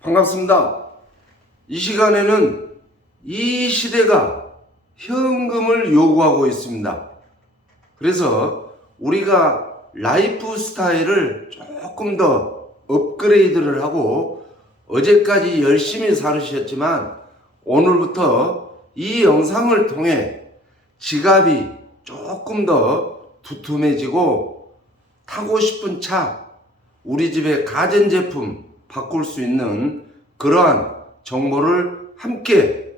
반갑습니다. 이 시간에는 이 시대가 현금을 요구하고 있습니다. 그래서 우리가 라이프 스타일을 조금 더 업그레이드를 하고 어제까지 열심히 살으셨지만 오늘부터 이 영상을 통해 지갑이 조금 더 두툼해지고 타고 싶은 차, 우리 집의 가전제품 바꿀 수 있는 그러한 정보를 함께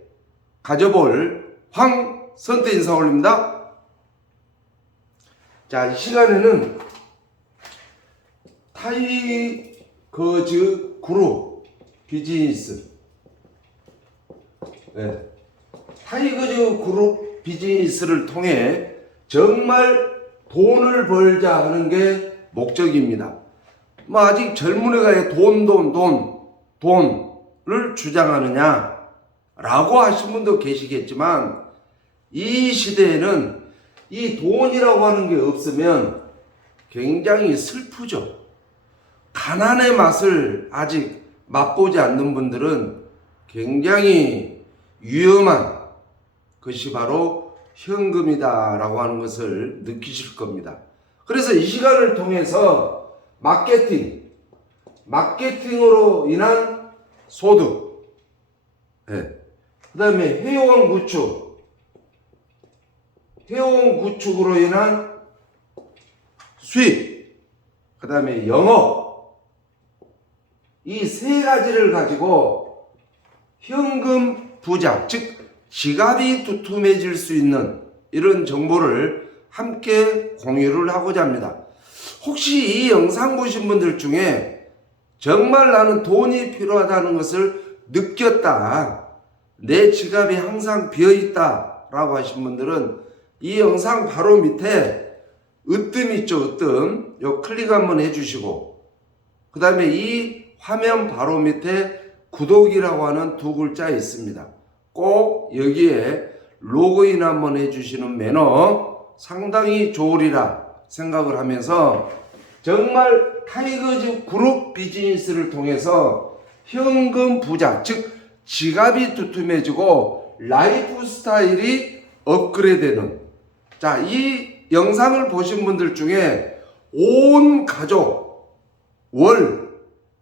가져볼 황선태 인사 올립니다. 자, 이 시간에는 타이거즈 그룹 비즈니스, 타이거즈 그룹 비즈니스를 통해 정말 돈을 벌자 하는 게 목적입니다. 아직 젊은 애가 왜 돈을 주장하느냐 라고 하신 분도 계시겠지만, 이 시대에는 이 돈이라고 하는 게 없으면 굉장히 슬프죠. 가난의 맛을 아직 맛보지 않는 분들은 굉장히 위험한 것이 바로 현금이다 라고 하는 것을 느끼실 겁니다. 그래서 이 시간을 통해서 마케팅으로 인한 소득, 그 다음에 회원 구축으로 인한 수익, 그 다음에 영업, 이 세 가지를 가지고 현금 부자, 즉 지갑이 두툼해질 수 있는 이런 정보를 함께 공유를 하고자 합니다. 혹시 이 영상 보신 분들 중에 정말 나는 돈이 필요하다는 것을 느꼈다, 내 지갑이 항상 비어있다 라고 하신 분들은 이 영상 바로 밑에 으뜸 있죠, 으뜸. 요 클릭 한번 해주시고, 그 다음에 이 화면 바로 밑에 구독이라고 하는 두 글자 있습니다. 꼭 여기에 로그인 한번 해주시는 매너 상당히 좋으리라 생각을 하면서, 정말 타이거즈 그룹 비즈니스를 통해서 현금 부자, 즉 지갑이 두툼해지고 라이프 스타일이 업그레이드되는, 자, 이 영상을 보신 분들 중에 온 가족 월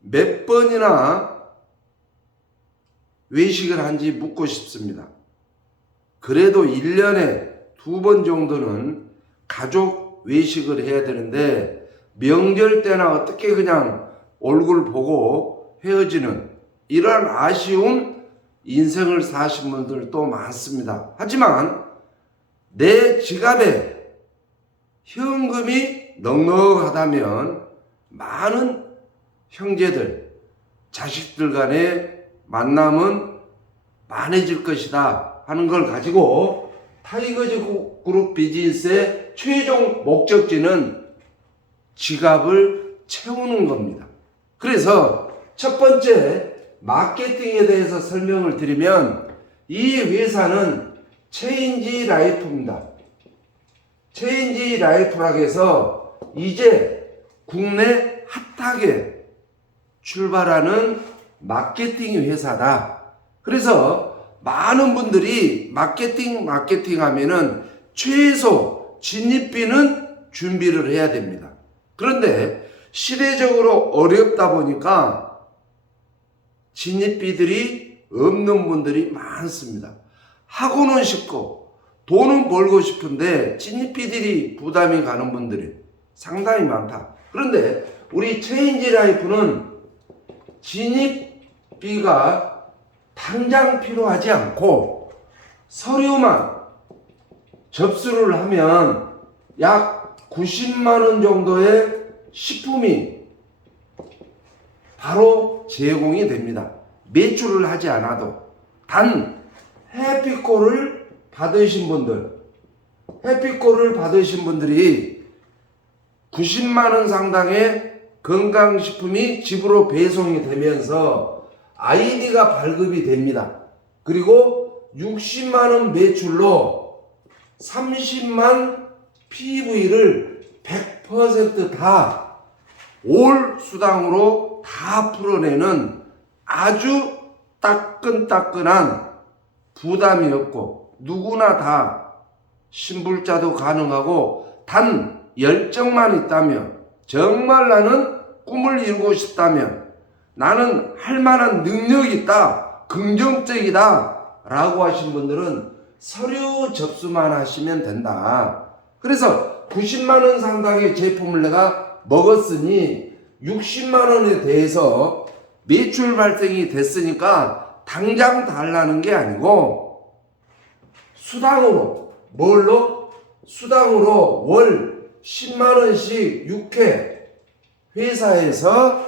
몇 번이나 외식을 한지 묻고 싶습니다. 그래도 1년에 2번 정도는 가족 외식을 해야 되는데, 명절 때나 어떻게 그냥 얼굴 보고 헤어지는 이러한 아쉬운 인생을 사신 분들도 많습니다. 하지만 내 지갑에 현금이 넉넉하다면 많은 형제들, 자식들 간의 만남은 많아질 것이다 하는 걸 가지고, 타이거즈 그룹 비즈니스의 최종 목적지는 지갑을 채우는 겁니다. 그래서 첫 번째 마케팅에 대해서 설명을 드리면, 이 회사는 체인지 라이프입니다. 체인지 라이프라고 해서 이제 국내 핫하게 출발하는 마케팅 회사다. 그래서 많은 분들이 마케팅 하면은 최소 진입비는 준비를 해야 됩니다. 그런데 시대적으로 어렵다 보니까 진입비들이 없는 분들이 많습니다. 하고는 싶고 돈은 벌고 싶은데 진입비들이 부담이 가는 분들이 상당히 많다. 그런데 우리 체인지 라이프는 진입비가 당장 필요하지 않고 서류만 접수를 하면 약 90만 원 정도의 식품이 바로 제공이 됩니다. 매출을 하지 않아도. 단 해피콜을 받으신 분들이 90만 원 상당의 건강식품이 집으로 배송이 되면서 아이디가 발급이 됩니다. 그리고 60만 원 매출로 30만 PV를 100% 다 올 수당으로 다 풀어내는 아주 따끈따끈한 부담이 없고 누구나 다 신불자도 가능하고 단 열정만 있다면, 정말 나는 꿈을 이루고 싶다면, 나는 할 만한 능력이 있다, 긍정적이다 라고 하신 분들은 서류 접수만 하시면 된다. 그래서 90만원 상당의 제품을 내가 먹었으니 60만원에 대해서 매출 발생이 됐으니까 당장 달라는 게 아니고 수당으로, 뭘로? 수당으로 월 10만원씩 6회 회사에서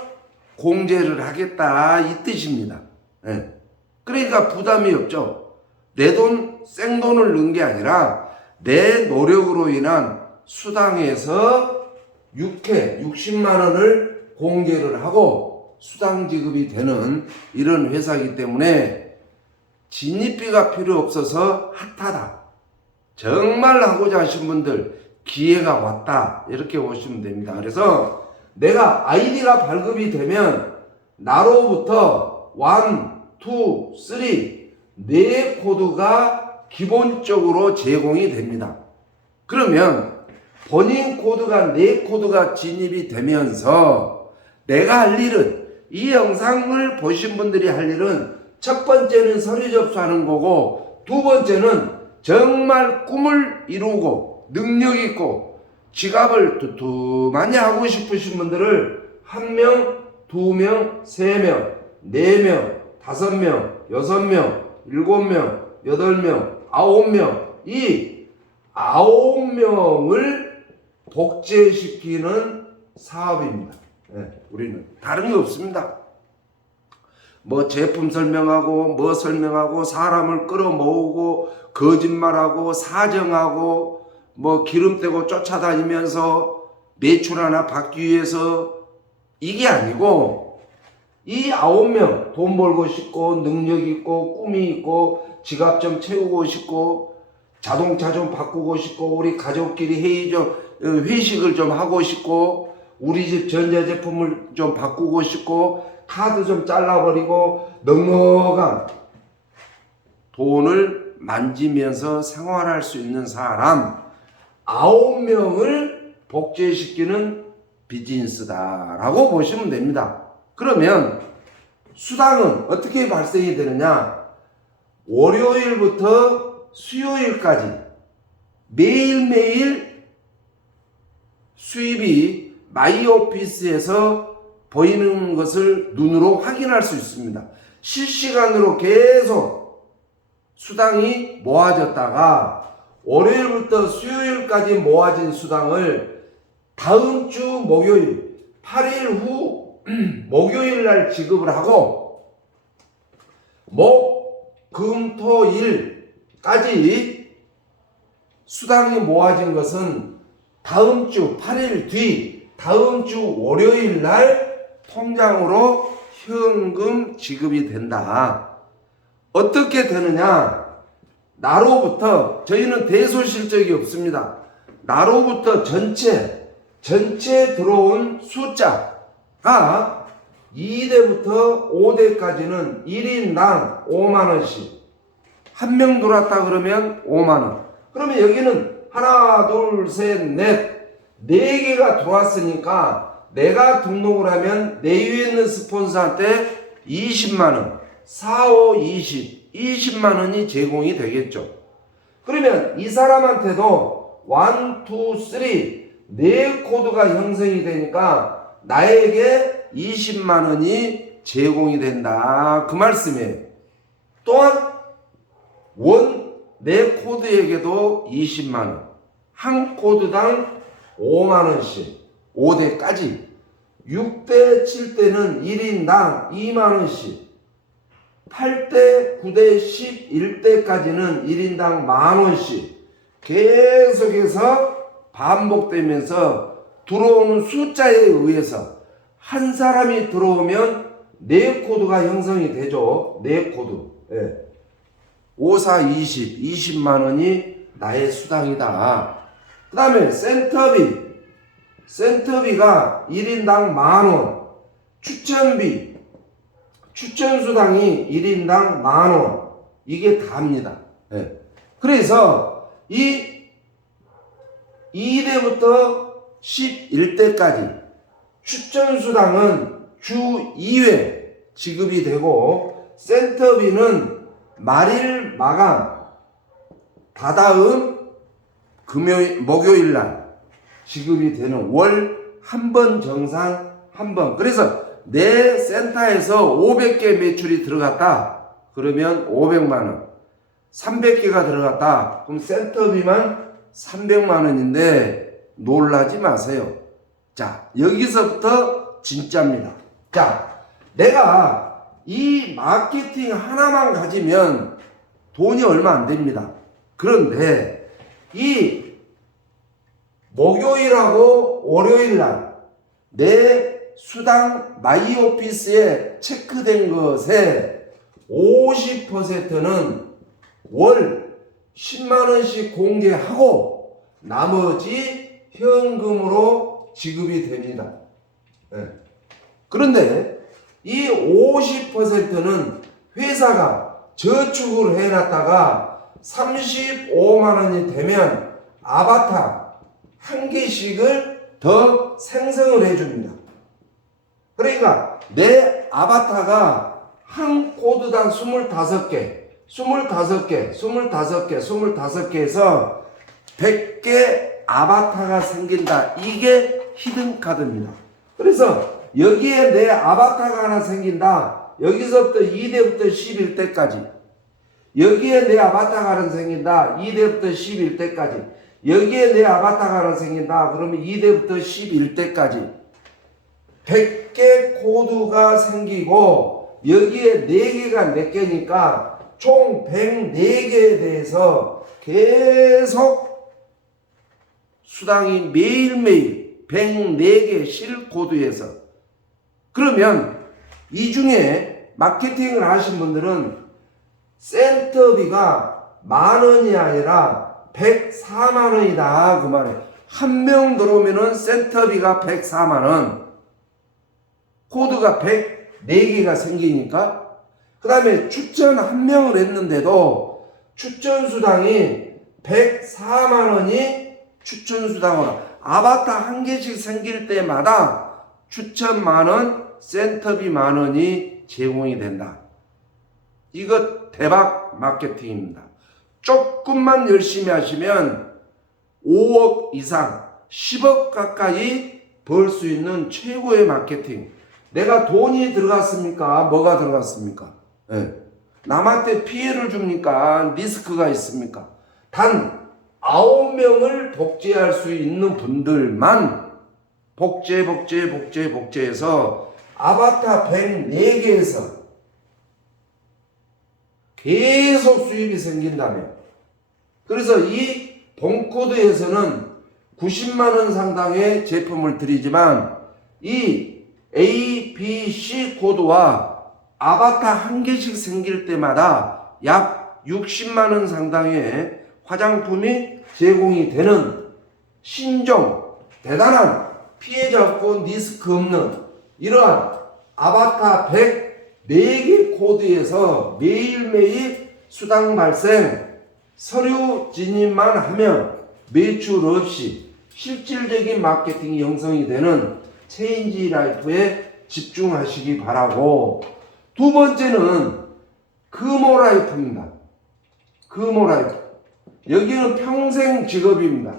공제를 하겠다 이 뜻입니다. 네. 그러니까 부담이 없죠. 내 돈, 생돈을 넣은 게 아니라 내 노력으로 인한 수당에서 6회 60만원을 공제를 하고 수당 지급이 되는 이런 회사이기 때문에 진입비가 필요 없어서 핫하다. 정말 하고자 하신 분들 기회가 왔다 이렇게 보시면 됩니다. 그래서 내가 아이디가 발급이 되면 나로부터 1, 2, 3 네 코드가 기본적으로 제공이 됩니다. 그러면 본인 코드가 4코드가 진입이 되면서 내가 할 일은, 이 영상을 보신 분들이 할 일은 첫 번째는 서류 접수하는 거고, 두 번째는 정말 꿈을 이루고 능력 있고 지갑을 두툼하니 하고 싶으신 분들을 1명, 2명, 3명, 4명, 5명, 6명, 7명, 8명, 9명, 이 9명을 복제시키는 사업입니다. 네, 우리는 다른 게 없습니다. 뭐 제품 설명하고 뭐 설명하고 사람을 끌어모으고 거짓말하고 사정하고 뭐 기름 떼고 쫓아다니면서 매출 하나 받기 위해서 이게 아니고, 이 9명 돈 벌고 싶고 능력 있고 꿈이 있고 지갑 좀 채우고 싶고 자동차 좀 바꾸고 싶고 우리 가족끼리 회식을 좀 하고 싶고 우리 집 전자제품을 좀 바꾸고 싶고 카드 좀 잘라버리고 넉넉한 돈을 만지면서 생활할 수 있는 사람 9명을 복제시키는 비즈니스다라고 보시면 됩니다. 그러면 수당은 어떻게 발생이 되느냐? 월요일부터 수요일까지 매일매일 수입이 마이오피스에서 보이는 것을 눈으로 확인할 수 있습니다. 실시간으로 계속 수당이 모아졌다가 월요일부터 수요일까지 모아진 수당을 다음 주 목요일 8일 후 목요일 날 지급을 하고 목, 금, 토, 일까지 수당이 모아진 것은 다음 주 8일 뒤 다음 주 월요일 날 통장으로 현금 지급이 된다. 어떻게 되느냐? 나로부터, 저희는 대소실적이 없습니다. 나로부터 전체 들어온 숫자가 2대부터 5대까지는 1인당 5만원씩. 한 명 들어왔다 그러면 5만원. 그러면 여기는 하나, 둘, 셋, 넷, 4개가 들어왔으니까 내가 등록을 하면 내 위에 있는 스폰서한테 20만원, 4, 5, 20, 20만원이 제공이 되겠죠. 그러면 이 사람한테도 1, 2, 3, 4코드가 형성이 되니까 나에게 20만원이 제공이 된다. 그 말씀이에요. 또한 내 코드에게도 20만원, 한 코드당 5만원씩, 5대까지, 6대, 7대는 1인당 2만원씩, 8대, 9대, 11대까지는 1인당 만원씩 계속해서 반복되면서 들어오는 숫자에 의해서 한 사람이 들어오면 4코드가 형성이 되죠. 4코드. 예. 5, 4, 20, 20만원이 나의 수당이다. 그 다음에 센터비가 1인당 만원, 추천비 추천수당이 1인당 10,000원. 이게 다입니다. 예. 그래서 이 2대부터 11대까지 추천수당은 주 2회 지급이 되고, 센터비는 말일 마감 다다음 목요일 날 지급이 되는 월 한 번 정상 한 번. 그래서 내 센터에서 500개 매출이 들어갔다 그러면 500만원, 300개가 들어갔다 그럼 센터비만 300만원인데 놀라지 마세요. 자, 여기서부터 진짜입니다. 자, 내가 이 마케팅 하나만 가지면 돈이 얼마 안 됩니다. 그런데 이 목요일하고 월요일날 내 수당 마이오피스에 체크된 것에 50%는 월 10만원씩 공개하고 나머지 현금으로 지급이 됩니다. 네. 그런데 이 50%는 회사가 저축을 해놨다가 35만원이 되면 아바타 한 개씩을 더 생성을 해줍니다. 그러니까 내 아바타가 한 코드당 25개, 25개, 25개, 25개에서 100개 아바타가 생긴다. 이게 히든카드입니다. 그래서 여기에 내 아바타가 하나 생긴다. 여기서부터 2대부터 11대까지. 여기에 내 아바타가 하나 생긴다. 2대부터 11대까지. 여기에 내 아바타가 하나 생긴다. 그러면 2대부터 11대까지 100개 코드가 생기고, 여기에 4개가 내 개니까 총 104개에 대해서 계속 수당이 매일매일 104개 실코드에서, 그러면 이 중에 마케팅을 하신 분들은 센터비가 10,000원이 아니라 104만원이다 그 말이에요. 한 명 들어오면은 센터비가 104만원, 코드가 104개가 생기니까, 그 다음에 추천 한 명을 했는데도 추천수당이 104만원이 추천수당으로 아바타 한 개씩 생길 때마다 추천 만원, 센터비 만원이 제공이 된다. 이거 대박 마케팅입니다. 조금만 열심히 하시면 5억 이상, 10억 가까이 벌 수 있는 최고의 마케팅. 내가 돈이 들어갔습니까? 뭐가 들어갔습니까? 네. 남한테 피해를 줍니까? 리스크가 있습니까? 단 9명을 복제할 수 있는 분들만 복제해서 아바타 104개에서 계속 수입이 생긴다며. 그래서 이 본코드에서는 90만원 상당의 제품을 드리지만, 이 A, B, C 코드와 아바타 한 개씩 생길 때마다 약 60만원 상당의 화장품이 제공이 되는 신종, 대단한 피해자 없고 리스크 없는 이러한 아바타 104개 코드에서 매일매일 수당 발생, 서류 진입만 하면 매출 없이 실질적인 마케팅이 형성이 되는 체인지 라이프에 집중하시기 바라고, 두 번째는 금호라이프입니다. 금호라이프. 여기는 평생 직업입니다.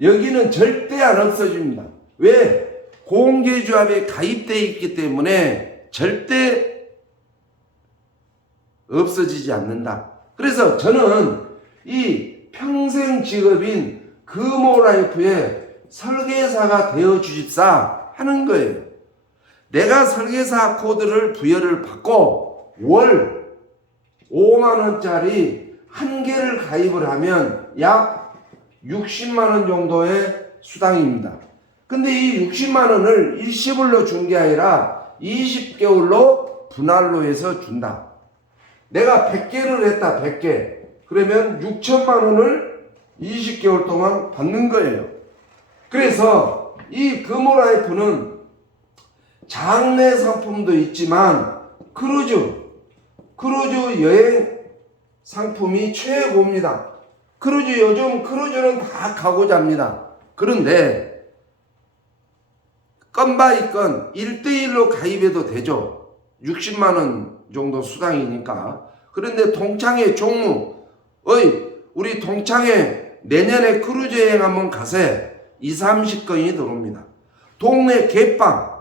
여기는 절대 안 없어집니다. 왜? 공개조합에 가입되어 있기 때문에 절대 없어지지 않는다. 그래서 저는 이 평생 직업인 금호라이프에 설계사가 되어 주십사 하는 거예요. 내가 설계사 코드를 부여를 받고 월 5만원짜리 한 개를 가입을 하면 약 60만원 정도의 수당입니다. 근데 이 60만원을 일시불로 준 게 아니라 20개월로 분할로 해서 준다. 내가 100개를 했다. 100개. 그러면 6천만원을 20개월 동안 받는 거예요. 그래서 이 금호라이프는 장내 상품도 있지만 크루즈 여행 상품이 최고입니다. 요즘 크루즈는 다 가고자입니다. 그런데 건 바이 건 1대1로 가입해도 되죠. 60만 원 정도 수당이니까. 그런데 동창회 종무, 우리 동창회 내년에 크루즈 여행 한번 가세. 20, 30건이 들어옵니다. 동네 개빵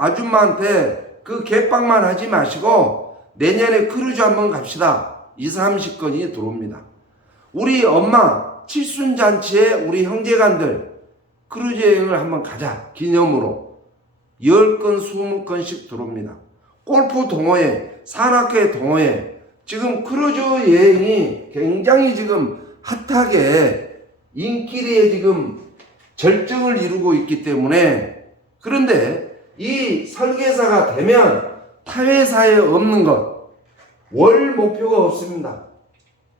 아줌마한테 그 개빵만 하지 마시고 내년에 크루즈 한번 갑시다. 20, 30건이 들어옵니다. 우리 엄마 칠순잔치에 우리 형제간들 크루즈 여행을 한번 가자 기념으로 10건 20건씩 들어옵니다. 골프 동호회, 산악회 동호회, 지금 크루즈 여행이 굉장히 지금 핫하게 인기리에 지금 절정을 이루고 있기 때문에, 그런데 이 설계사가 되면 타회사에 없는 것, 월 목표가 없습니다.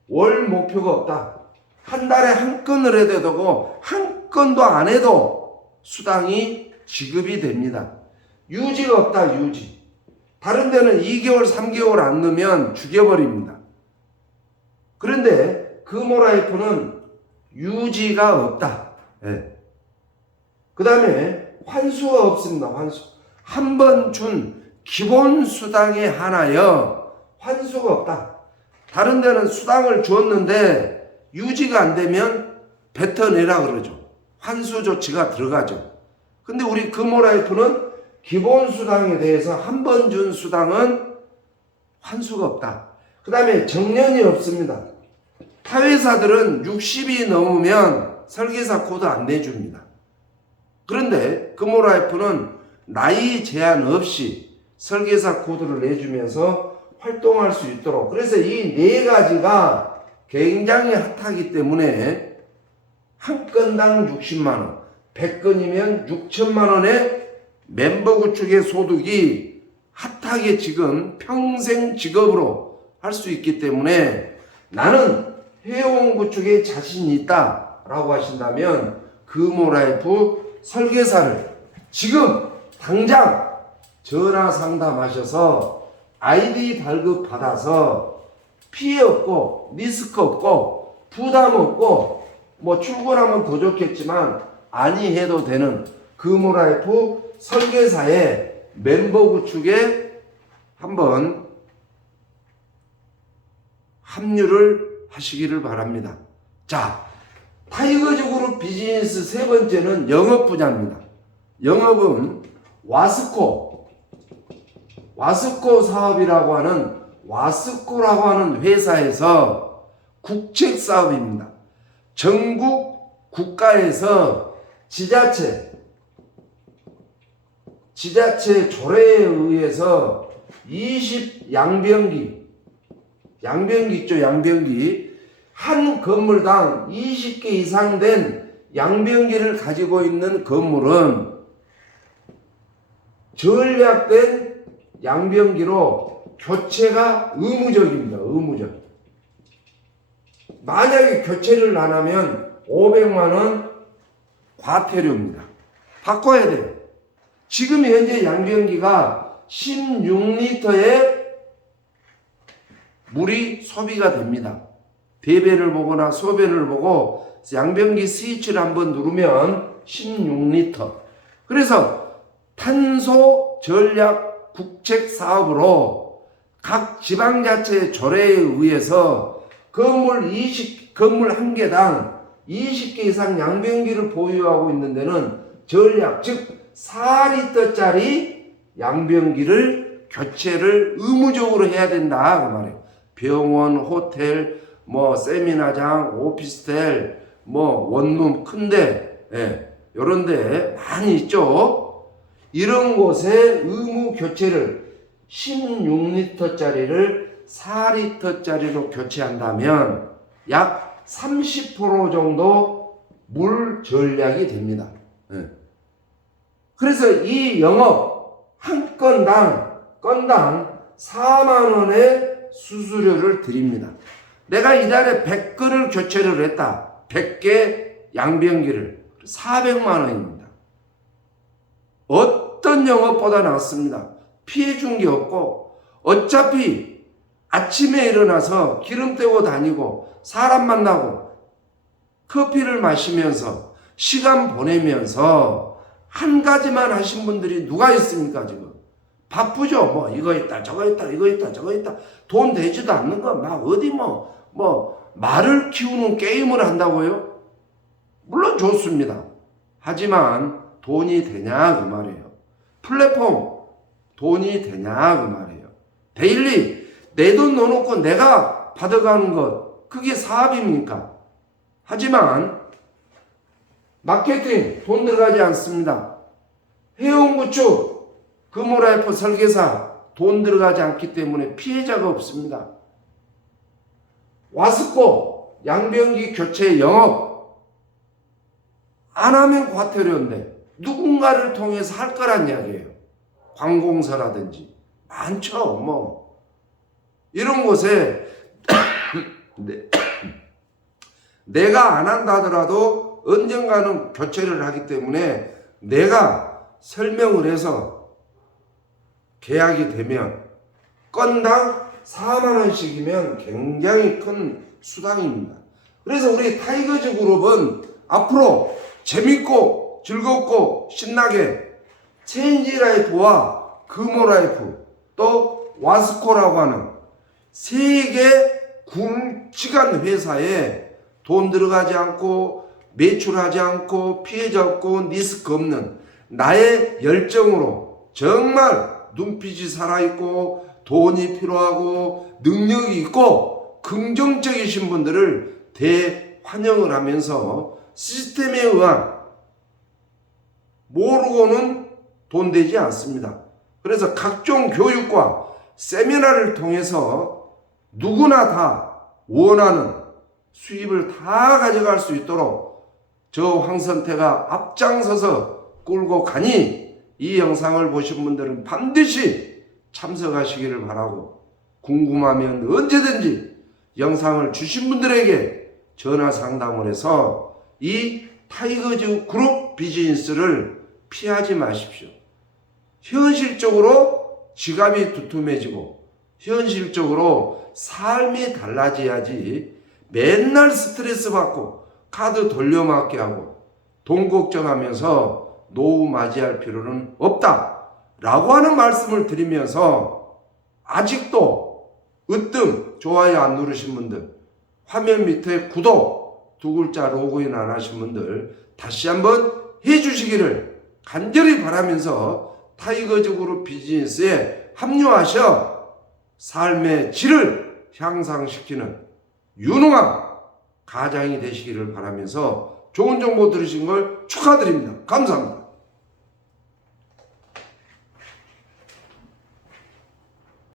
월 목표가 없다. 한 달에 한 건을 해도 되고 한 건도 안 해도 수당이 지급이 됩니다. 유지가 없다. 유지. 다른 데는 2개월 3개월 안 넣으면 죽여버립니다. 그런데 금호라이프는 유지가 없다. 그 다음에 환수가 없습니다. 환수. 한 번 준 기본 수당에 한하여 환수가 없다. 다른 데는 수당을 줬는데 유지가 안 되면 뱉어내라 그러죠. 환수 조치가 들어가죠. 근데 우리 금호라이프는 기본 수당에 대해서 한 번 준 수당은 환수가 없다. 그 다음에 정년이 없습니다. 타회사들은 60이 넘으면 설계사 코드 안 내줍니다. 그런데 금호라이프는 나이 제한 없이 설계사 코드를 내주면서 활동할 수 있도록, 그래서 이 네 가지가 굉장히 핫하기 때문에 한 건당 60만 원, 100건이면 6천만 원의 멤버 구축의 소득이 핫하게 지금 평생 직업으로 할 수 있기 때문에 나는 회원 구축에 자신이 있다 라고 하신다면 금호라이프 설계사를 지금 당장 전화 상담하셔서 아이디 발급 받아서 피해 없고 리스크 없고 부담 없고 뭐 출근하면 더 좋겠지만 아니 해도 되는 금호라이프 설계사의 멤버 구축에 한번 합류를 하시기를 바랍니다. 자, 타이거즈 그룹 비즈니스 세 번째는 영업 분야입니다. 영업은 와스코 사업이라고 하는 와스코라고 하는 회사에서 국책 사업입니다. 전국 국가에서 지자체 조례에 의해서 양변기 있죠. 양변기 한 건물당 20개 이상 된 양변기를 가지고 있는 건물은 전략된 양변기로 교체가 의무적입니다. 의무적. 만약에 교체를 안 하면 500만 원 과태료입니다. 바꿔야 돼요. 지금 현재 양변기가 16리터의 물이 소비가 됩니다. 배변을 보거나 소변을 보고 양변기 스위치를 한번 누르면 16리터. 그래서 탄소 전략 국책 사업으로 각 지방자치 조례에 의해서 건물 한 개당 20개 이상 양변기를 보유하고 있는 데는 전략, 즉 4리터짜리 양변기를 교체를 의무적으로 해야 된다 그 말이에요. 병원, 호텔, 뭐 세미나장, 오피스텔, 뭐 원룸 큰데, 요런데 많이 있죠. 이런 곳에 의무 교체를 16리터짜리를 4리터짜리로 교체한다면 약 30% 정도 물 전략이 됩니다. 그래서 이 영업 한 건당 4만 원의 수수료를 드립니다. 내가 이달에 100건을 교체를 했다. 100개 양변기를 400만 원입니다. 어떤 다른 영업보다 낫습니다. 피해 준 게 없고 어차피 아침에 일어나서 기름 떼고 다니고 사람 만나고 커피를 마시면서 시간 보내면서 한 가지만 하신 분들이 누가 있습니까 지금? 바쁘죠. 뭐 이거 있다 저거 있다 이거 있다 저거 있다. 돈 되지도 않는 거 막 어디 뭐 말을 키우는 게임을 한다고요? 물론 좋습니다. 하지만 돈이 되냐 그 말이에요. 플랫폼 돈이 되냐 그 말이에요. 데일리 내 돈 넣어놓고 내가 받아가는 것 그게 사업입니까? 하지만 마케팅 돈 들어가지 않습니다. 회원구축 금호라이프 설계사 돈 들어가지 않기 때문에 피해자가 없습니다. 와스코 양변기 교체 영업 안 하면 과태료인데 누군가를 통해서 할 거란 이야기예요. 관공서라든지 많죠. 뭐 이런 곳에 내가 안 한다 하더라도 언젠가는 교체를 하기 때문에 내가 설명을 해서 계약이 되면 건당 4만 원씩이면 굉장히 큰 수당입니다. 그래서 우리 타이거즈 그룹은 앞으로 재밌고 즐겁고 신나게 체인지라이프와 금호라이프 또 와스코라고 하는 세계 굵직한 회사에 돈 들어가지 않고 매출하지 않고 피해자 없고 리스크 없는 나의 열정으로 정말 눈빛이 살아있고 돈이 필요하고 능력이 있고 긍정적이신 분들을 대환영을 하면서 시스템에 의한 모르고는 돈 되지 않습니다. 그래서 각종 교육과 세미나를 통해서 누구나 다 원하는 수입을 다 가져갈 수 있도록 저 황선태가 앞장서서 끌고 가니 이 영상을 보신 분들은 반드시 참석하시기를 바라고 궁금하면 언제든지 영상을 주신 분들에게 전화 상담을 해서 이 타이거즈 그룹 비즈니스를 피하지 마십시오. 현실적으로 지갑이 두툼해지고 현실적으로 삶이 달라져야지 맨날 스트레스 받고 카드 돌려막기 하고 돈 걱정하면서 노후 맞이할 필요는 없다 라고 하는 말씀을 드리면서 아직도 으뜸 좋아요 안 누르신 분들 화면 밑에 구독 두 글자 로그인 안 하신 분들 다시 한번 해주시기를 간절히 바라면서 타이거즈 그룹 비즈니스에 합류하셔 삶의 질을 향상시키는 유능한 가장이 되시기를 바라면서 좋은 정보 들으신 걸 축하드립니다. 감사합니다.